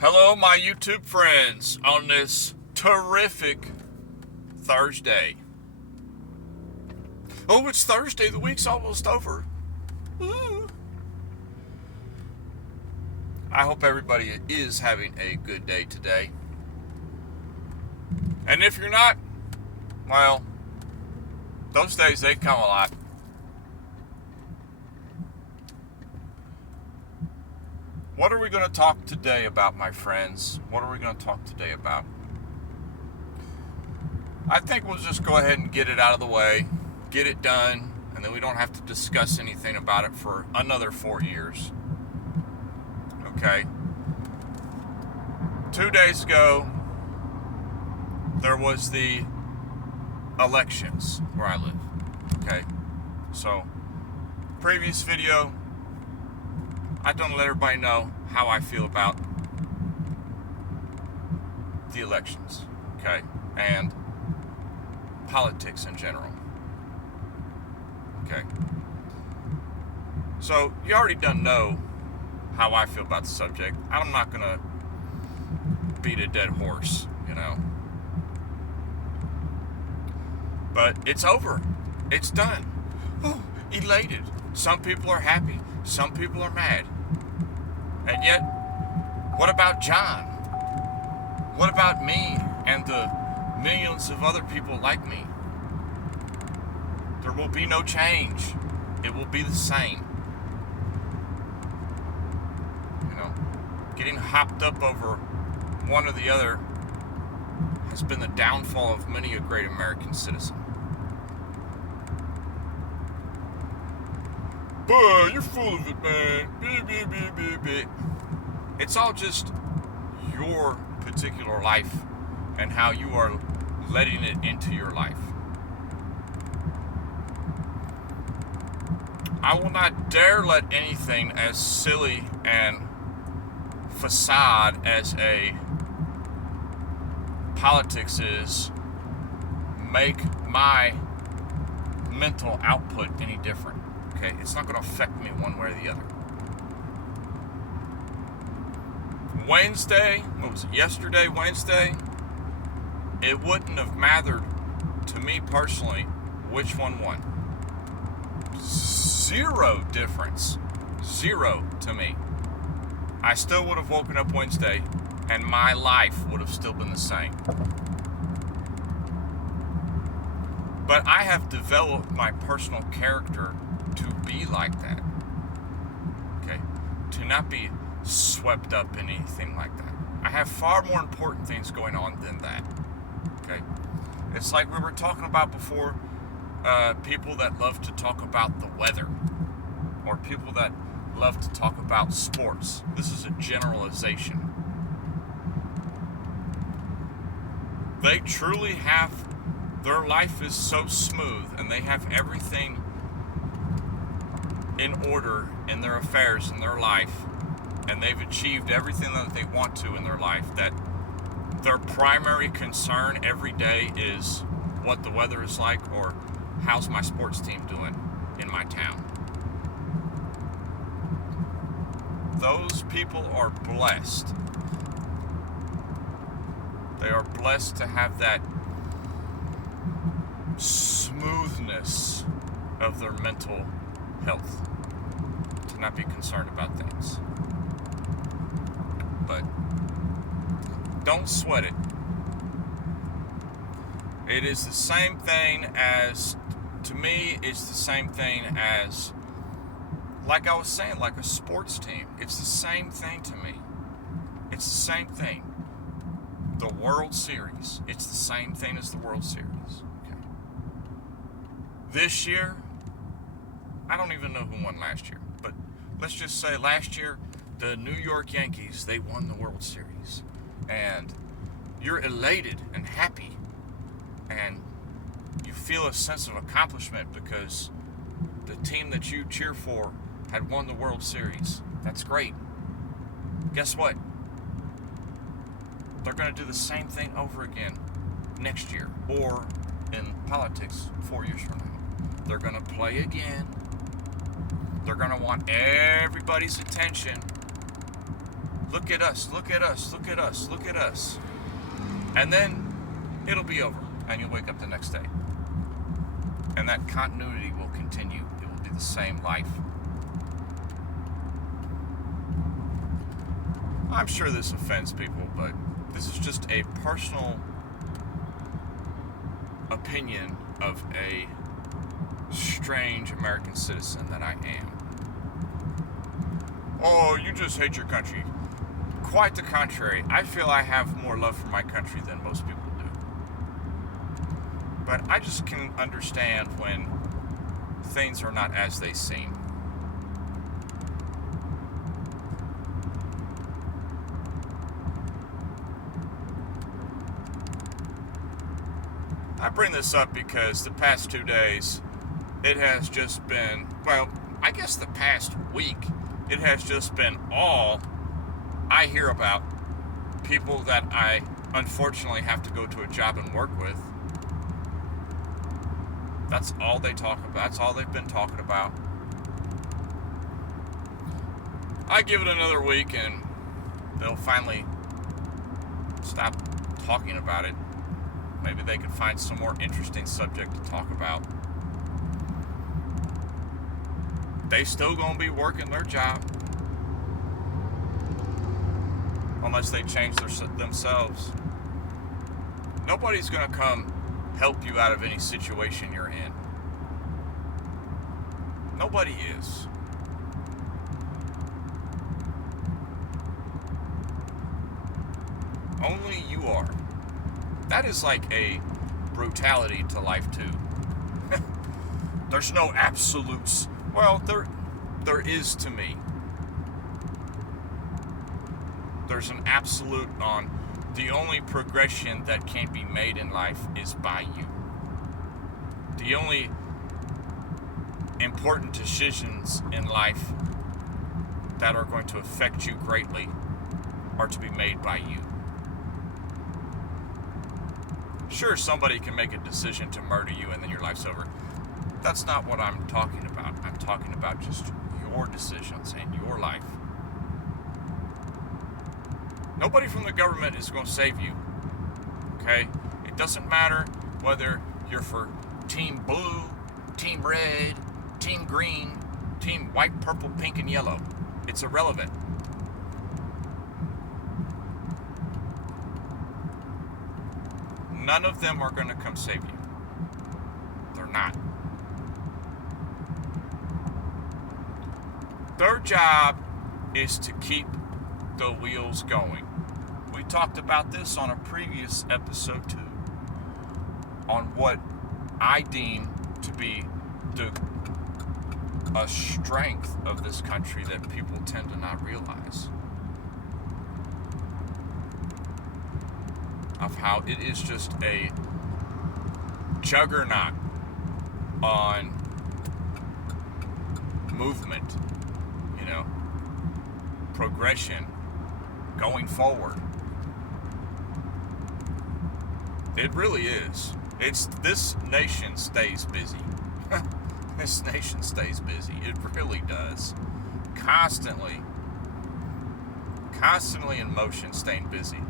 Hello, my YouTube friends, on this terrific Thursday. Oh, it's Thursday. The week's almost over. Woo. I hope everybody is having a good day today. And if you're not, well, those days, they come a lot. What are we going to talk today about, my friends? What are we going to talk today about? I think we'll just go ahead and get it out of the way, get it done, and then we don't have to discuss anything about it for another 4 years. Okay? 2 days ago, there was the elections where I live. Okay? So, previous video, I don't let everybody know how I feel about the elections, okay, and politics in general, okay. So you already done know how I feel about the subject. I'm not gonna beat a dead horse, but it's over. It's done. Oh, elated. Some people are happy. Some people are mad. And yet, what about John? What about me and the millions of other people like me? There will be no change. It will be the same. Getting hopped up over one or the other has been the downfall of many a great American citizen. Boy, you're full of it, man. It's all just your particular life and how you are letting it into your life. I will not dare let anything as silly and facade as a politics is make my mental output any different. Okay, it's not going to affect me one way or the other. Yesterday, Wednesday, it wouldn't have mattered to me personally which one won. Zero difference. Zero to me. I still would have woken up Wednesday and my life would have still been the same. But I have developed my personal character to be like that, okay? To not be swept up in anything like that. I have far more important things going on than that, okay? It's like we were talking about before, people that love to talk about the weather, or people that love to talk about sports. This is a generalization. They truly have, their life is so smooth, and they have everything in order in their affairs in their life, and they've achieved everything that they want to in their life, that their primary concern every day is what the weather is like or how's my sports team doing in my town. Those people are blessed. They are blessed to have that smoothness of their mental health, to not be concerned about things. But don't sweat it. It is the same thing as, to me, it's the same thing as, like I was saying, like a sports team. It's the same thing to me. It's the same thing. The World Series. It's the same thing as the World Series. Okay. This year, I don't even know who won last year, but let's just say last year, the New York Yankees, they won the World Series. And you're elated and happy, and you feel a sense of accomplishment because the team that you cheer for had won the World Series. That's great. Guess what? They're going to do the same thing over again next year, or in politics 4 years from now. They're going to play again. They're going to want everybody's attention. Look at us, look at us, look at us, look at us. And then it'll be over, and you'll wake up the next day. And that continuity will continue. It will be the same life. I'm sure this offends people, but this is just a personal opinion of a strange American citizen that I am. Oh, you just hate your country. Quite the contrary. I feel I have more love for my country than most people do. But I just can understand when things are not as they seem. I bring this up because the past 2 days, it has just been, well, I guess the past week, it has just been all I hear about people that I unfortunately have to go to a job and work with. That's all they talk about. That's all they've been talking about. I give it another week and they'll finally stop talking about it. Maybe they can find some more interesting subject to talk about. They still gonna be working their job unless they change themselves. Nobody's gonna come help you out of any situation you're in. Nobody is. Only you are. That is like a brutality to life too. There's no absolutes. Well, there is to me. There's an absolute on the only progression that can be made in life is by you. The only important decisions in life that are going to affect you greatly are to be made by you. Sure, somebody can make a decision to murder you and then your life's over. That's not what I'm talking about. I'm talking about just your decisions and your life. Nobody from the government is going to save you. Okay? It doesn't matter whether you're for Team Blue, Team Red, Team Green, Team White, Purple, Pink, and Yellow. It's irrelevant. None of them are going to come save you. They're not. Their job is to keep the wheels going. We talked about this on a previous episode too, on what I deem to be a strength of this country that people tend to not realize. Of how it is just a juggernaut on movement, progression, going forward. It really is. This nation stays busy. This nation stays busy. It really does. Constantly in motion, staying busy.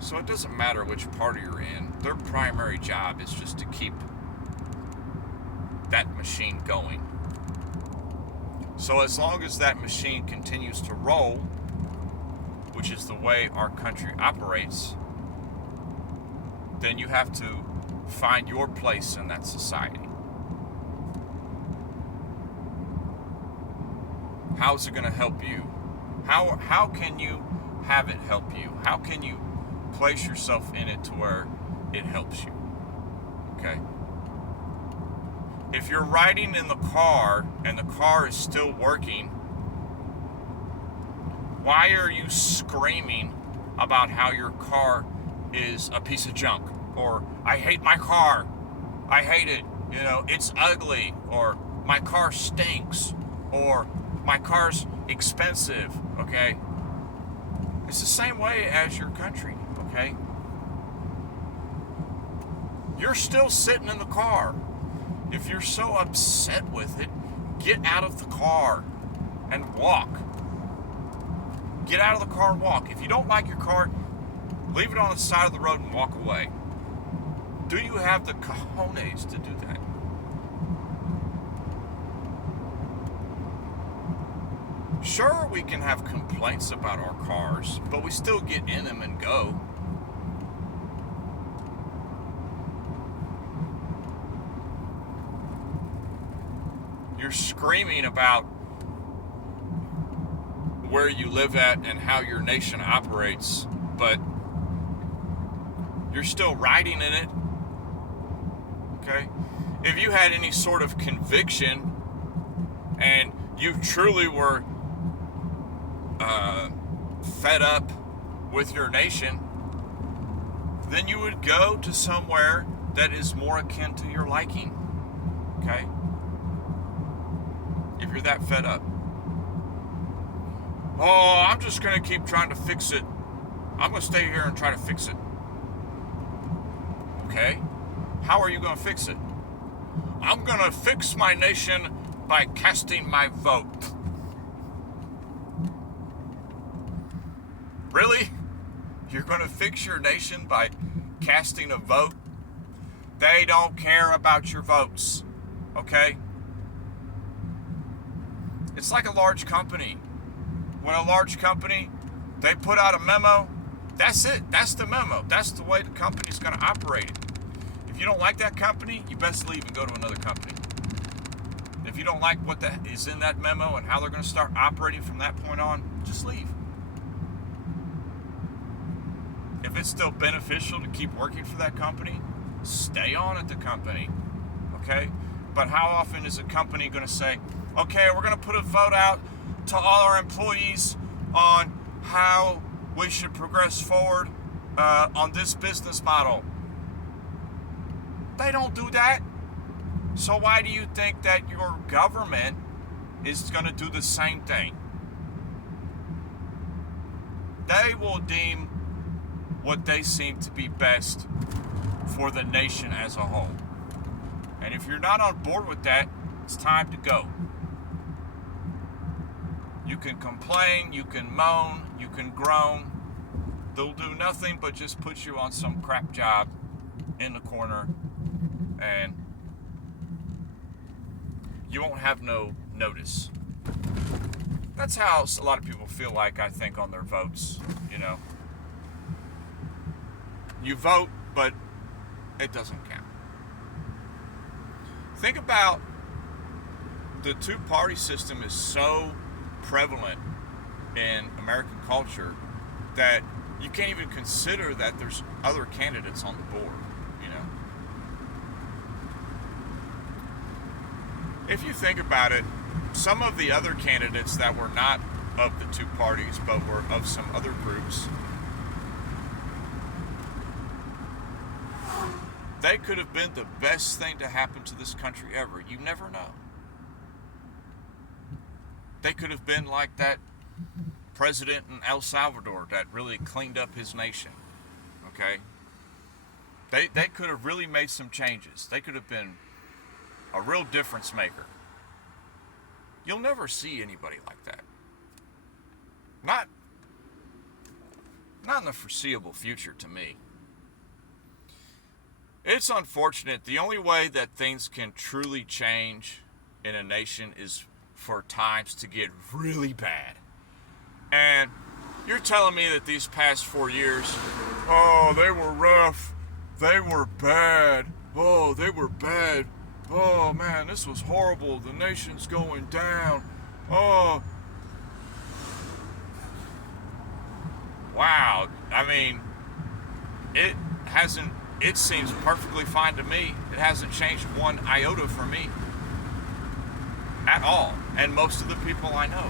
So it doesn't matter which party you're in. Their primary job is just to keep that machine going. So as long as that machine continues to roll, which is the way our country operates, then you have to find your place in that society. How's it going to help you? How can you have it help you? How can you place yourself in it to where it helps you? Okay? If you're riding in the car and the car is still working, why are you screaming about how your car is a piece of junk? Or, I hate my car. I hate it. It's ugly. Or, my car stinks. Or, my car's expensive. Okay? It's the same way as your country. Okay? You're still sitting in the car. If you're so upset with it, get out of the car and walk. Get out of the car and walk. If you don't like your car, leave it on the side of the road and walk away. Do you have the cojones to do that? Sure, we can have complaints about our cars, but we still get in them and go. You're screaming about where you live at and how your nation operates, but you're still riding in it. Okay? If you had any sort of conviction and you truly were fed up with your nation, then you would go to somewhere that is more akin to your liking. Okay? If you're that fed up. Oh, I'm just going to keep trying to fix it. I'm going to stay here and try to fix it. Okay? How are you going to fix it? I'm going to fix my nation by casting my vote. Really? You're going to fix your nation by casting a vote? They don't care about your votes. Okay? It's like a large company. When a large company, they put out a memo, that's it. That's the memo. That's the way the company's going to operate. If you don't like that company, you best leave and go to another company. If you don't like what that is in that memo and how they're going to start operating from that point on, just leave. If it's still beneficial to keep working for that company, stay on at the company. Okay? But how often is a company going to say, okay, we're going to put a vote out to all our employees on how we should progress forward on this business model? They don't do that. So why do you think that your government is going to do the same thing? They will deem what they seem to be best for the nation as a whole. And if you're not on board with that, it's time to go. You can complain, you can moan, you can groan. They'll do nothing but just put you on some crap job in the corner, and you won't have no notice. That's how a lot of people feel like, I think, on their votes, you know. You vote, but it doesn't count. Think about the two-party system is so prevalent in American culture that you can't even consider that there's other candidates on the board, you know. If you think about it, some of the other candidates that were not of the two parties but were of some other groups, they could have been the best thing to happen to this country ever. You never know. They could have been like that president in El Salvador that really cleaned up his nation. Okay? They could have really made some changes. They could have been a real difference maker. You'll never see anybody like that. Not in the foreseeable future to me. It's unfortunate. The only way that things can truly change in a nation is for times to get really bad. And you're telling me that these past 4 years, oh, they were rough, they were bad, oh, they were bad, oh man, this was horrible, the nation's going down, oh. Wow, I mean, it seems perfectly fine to me. It hasn't changed one iota for me at all. And most of the people I know.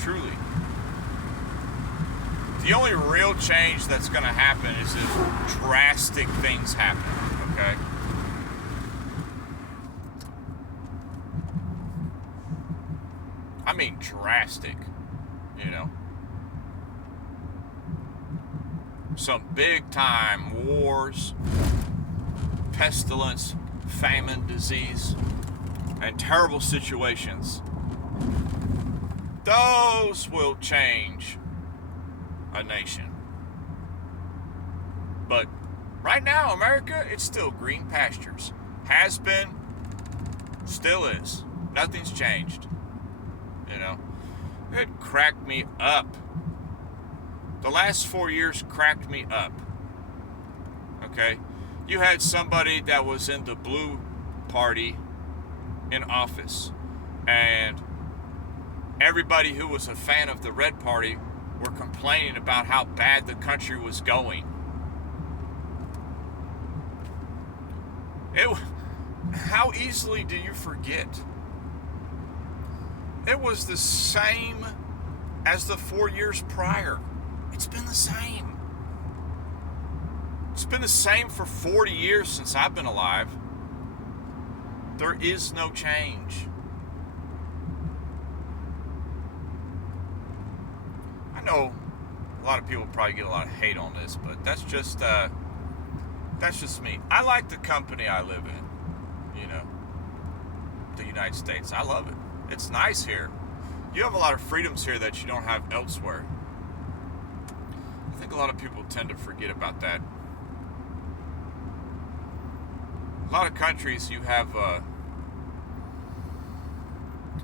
Truly. The only real change that's going to happen is if drastic things happen. Okay? I mean drastic. You know? Some big time wars, pestilence, famine, disease, and terrible situations Those will change a nation. But right now, America, it's still green pastures. Has been, still is. Nothing's changed. You know, it cracked me up. The last 4 years cracked me up. Okay? You had somebody that was in the blue party in office, and everybody who was a fan of the red party were complaining about how bad the country was going. How easily do you forget? It was the same as the 4 years prior. It's been the same. It's been the same for 40 years since I've been alive. There is no change. I know a lot of people probably get a lot of hate on this, but that's just me. I like the company I live in, you know, the United States. I love it. It's nice here. You have a lot of freedoms here that you don't have elsewhere. I think a lot of people tend to forget about that. A lot of countries you have,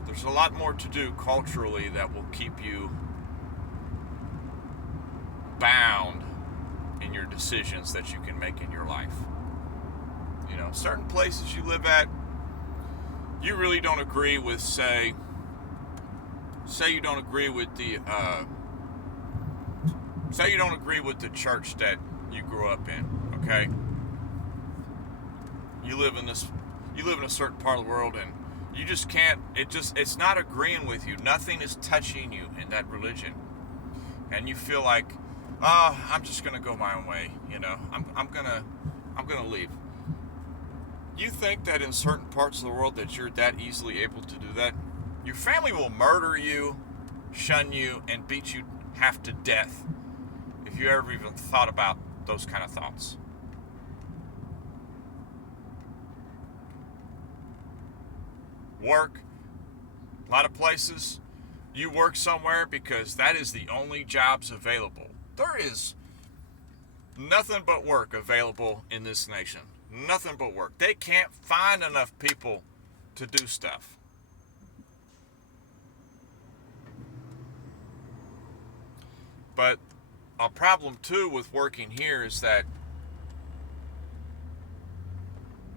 there's a lot more to do culturally that will keep you bound in your decisions that you can make in your life. You know, certain places you live at, you really don't agree with, say you don't agree with the church that you grew up in, okay? You live in a certain part of the world, and you just can't, it's not agreeing with you. Nothing is touching you in that religion. And you feel like, I'm just gonna go my own way, you know. I'm gonna leave. You think that in certain parts of the world that you're that easily able to do that? Your family will murder you, shun you, and beat you half to death if you ever even thought about those kind of thoughts. Work, a lot of places, you work somewhere because that is the only jobs available. There is nothing but work available in this nation. Nothing but work. They can't find enough people to do stuff. But a problem too with working here is that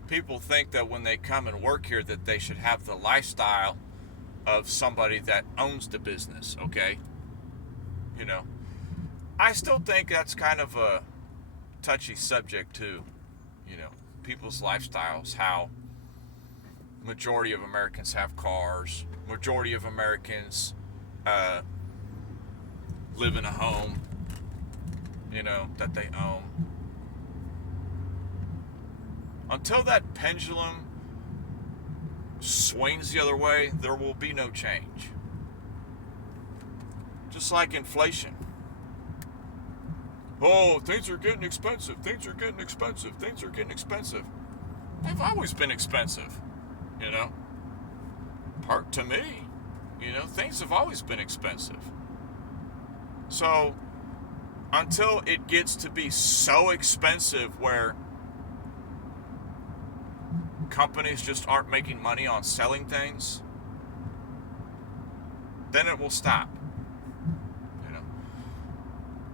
people think that when they come and work here that they should have the lifestyle of somebody that owns the business, okay? You know, I still think that's kind of a touchy subject too, you know, people's lifestyles, how majority of Americans have cars, majority of Americans live in a home, you know, that they own. Until that pendulum swings the other way, there will be no change. Just like inflation. Oh, things are getting expensive. Things are getting expensive. Things are getting expensive. They've always been expensive, you know. Part to me, you know, things have always been expensive. So, until it gets to be so expensive where companies just aren't making money on selling things, then it will stop. You know,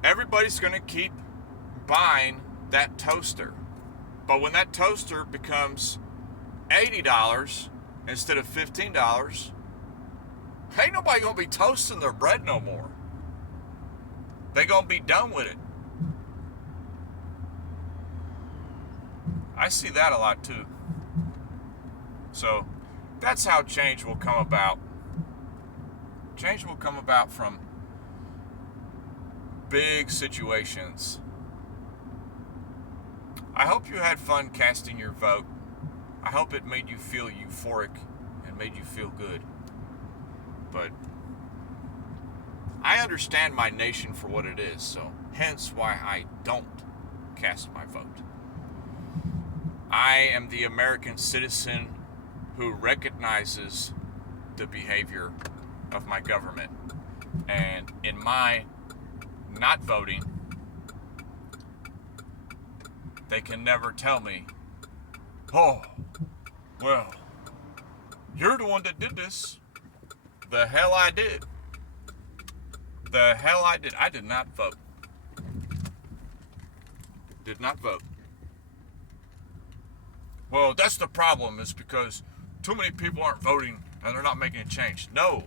everybody's going to keep buying that toaster, but when that toaster becomes $80 instead of $15, ain't nobody going to be toasting their bread no more. They going to be done with it. I see that a lot too. So that's how change will come about. Change will come about from big situations. I hope you had fun casting your vote. I hope it made you feel euphoric and made you feel good. But I understand my nation for what it is, so hence why I don't cast my vote. I am the American citizen who recognizes the behavior of my government. And in my not voting, they can never tell me, oh, well, you're the one that did this. The hell I did. The hell I did. I did not vote. Did not vote. Well, that's the problem, is because too many people aren't voting and they're not making a change. No.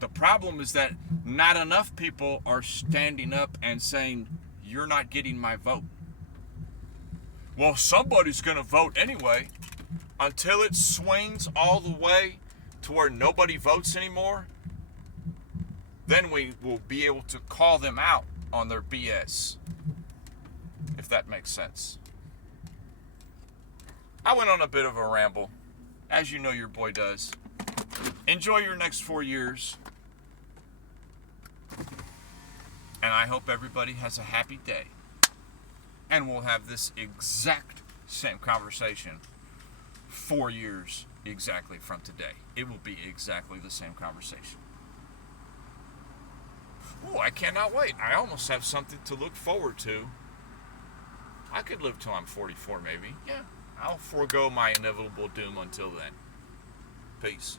The problem is that not enough people are standing up and saying, you're not getting my vote. Well, somebody's going to vote anyway. Until it swings all the way to where nobody votes anymore, then we will be able to call them out on their BS. If that makes sense. I went on a bit of a ramble, as you know your boy does. Enjoy your next 4 years. And I hope everybody has a happy day. And we'll have this exact same conversation 4 years exactly from today. It will be exactly the same conversation. Oh, I cannot wait. I almost have something to look forward to. I could live till I'm 44 maybe. Yeah, I'll forego my inevitable doom until then. Peace.